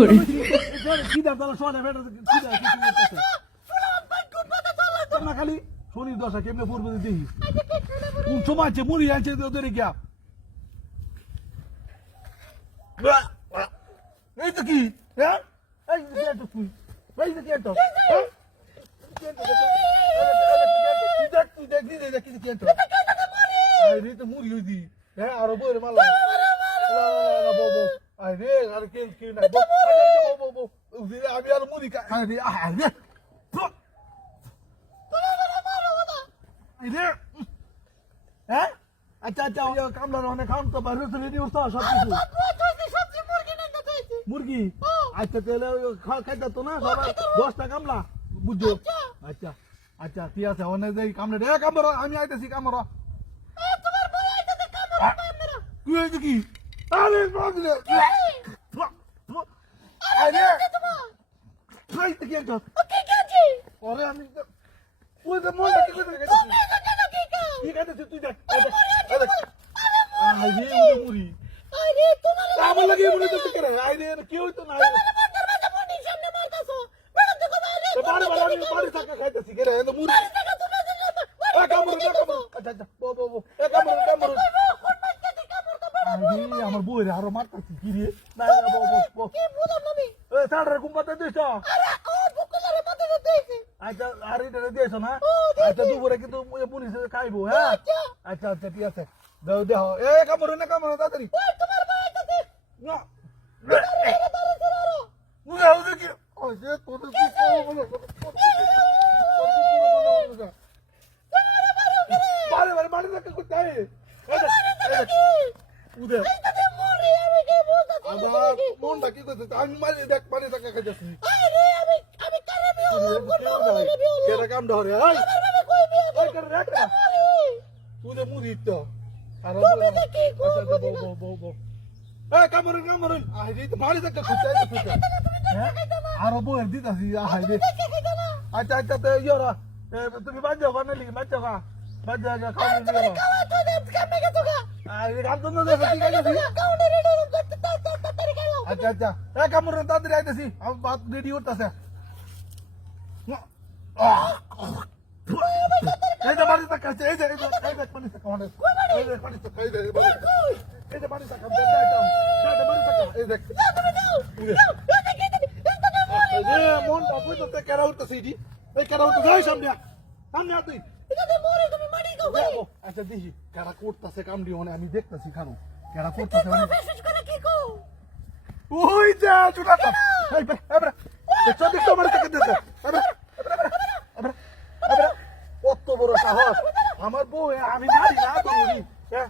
করে কি দাম তাহলে শোনে বেটা কি দাম না খালি শনির দশা কেমনে পড়বে দেখি কোন সময় আছে মুড়ি আনছে ওদের গিয়া এই তো কি হ্যাঁ এই তো কি একটা তুই এই তো কি একটা তুই দেখ কি একটা আরে তো মুড়ি হইছি হ্যাঁ আরো বই রে মালা আরে আর কি না আমি আর মুড়ি আরে আরে হ্যাঁ আচ্ছা আচ্ছা কামলার অনেক খাওয়ান তো বাইরে রেডি করতে সব কিছু মুরগি আচ্ছা তাহলে খাইতে তো না সবাই 10টা কামলা বুঝছো আচ্ছা আচ্ছা ঠিক আছে অনেক যাই কামলা কামড়া আমি আইতেছি কামড়া তুই এই কি আরে বাবলে আরে তুই তো কি একটা ওরে আমি ওই যে মনটা কি করে গেছে ঠিক আছে তুই দেখ আরে ওই মুড়ি আরে তোমার আমার লাগে মুড়ি তো করে আরে কেউ তো নাই সামনে মারতাছো বড় দেখো বারে বারে আমি বারে টাকা খাইতেছি করে এত মুড়ি কামড় আচ্ছা আচ্ছা বো কামড় আরে আমার বউরে আরো মারতাছি কি রে না বো কি বললাম আমি এ সাড়ে কুম্পাতে দিছ আরে ও বুকুলারে মাথা দিয়েছে আচ্ছা আর এটা দিয়েছ না আচ্ছা দুপুরে কিন্তু পুলিশ খাইবো হ্যাঁ আচ্ছা আচ্ছা ঠিক আছে দাও দেহ এ কামড় না তাড়াতাড়ি ওই তোমার ভাই আছে না আরে মুই আউছে কি ওই যে তোর কি বলো বারে বারে বারে না করতে আই উদে আবার মনটা কি করতে আমি মারি দেখ পানি টাকা খাইতেছি আরে আমি কারে বিয়ে কেরা কাম ধরে এই কই বিয়ে ওই করে রাখ না উদে মুড়ি তো আর কি বো এই কামরুন আই রে মারি টাকা খুঁজতে হ্যাঁ আর বউ দিতাছি আই রে আচ্ছা আচ্ছা তো ইয়োরা তুমি বাজে বানালি বাজে কা বাজে কা খাওয়া দিও আরে কাম তো না দেখি ঠিক আছে আচ্ছা আচ্ছা এ কামরুন তাড়াতাড়ি আইতেছি আমি বাত রেডি হইতাছে এই যে বাড়ি টাকা এই যে পানি টাকা মানে এই যে পানি টাকা এই যে পানি টাকা বাড়ি টাকা এই দেখ মন বাবু তো কেরা উঠতেছে এটি এই কেরা উঠতেছে সামনে তুই আচ্ছা দেখি কেরা করতেছে কামড়ি মানে আমি দেখতেছি খানো কেরা করতেছে ওই যা চুটাটা এই এবারে 24 মারি টাকা দিতে কত বড় সাহস আমার বউ আমি মারি না ধরি হ্যাঁ